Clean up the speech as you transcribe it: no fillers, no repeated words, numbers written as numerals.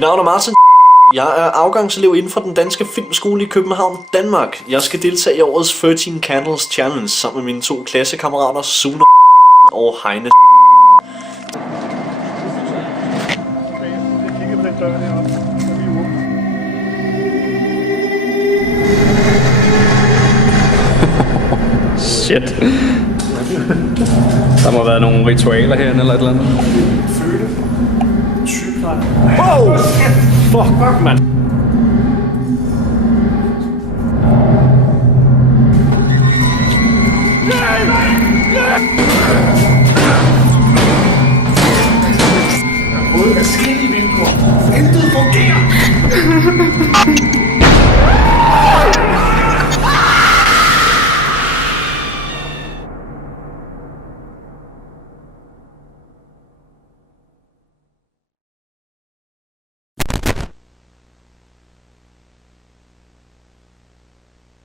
Mit navn er Martin. Jeg er afgangselev inden for den danske filmskole i København, Danmark. Jeg skal deltage i årets 13 Candles Challenge sammen med mine 2 klassekammerater, Sune og Heine. Shit. Der må være nogle ritualer herinde eller et eller andet. Wow! Fuck, mand.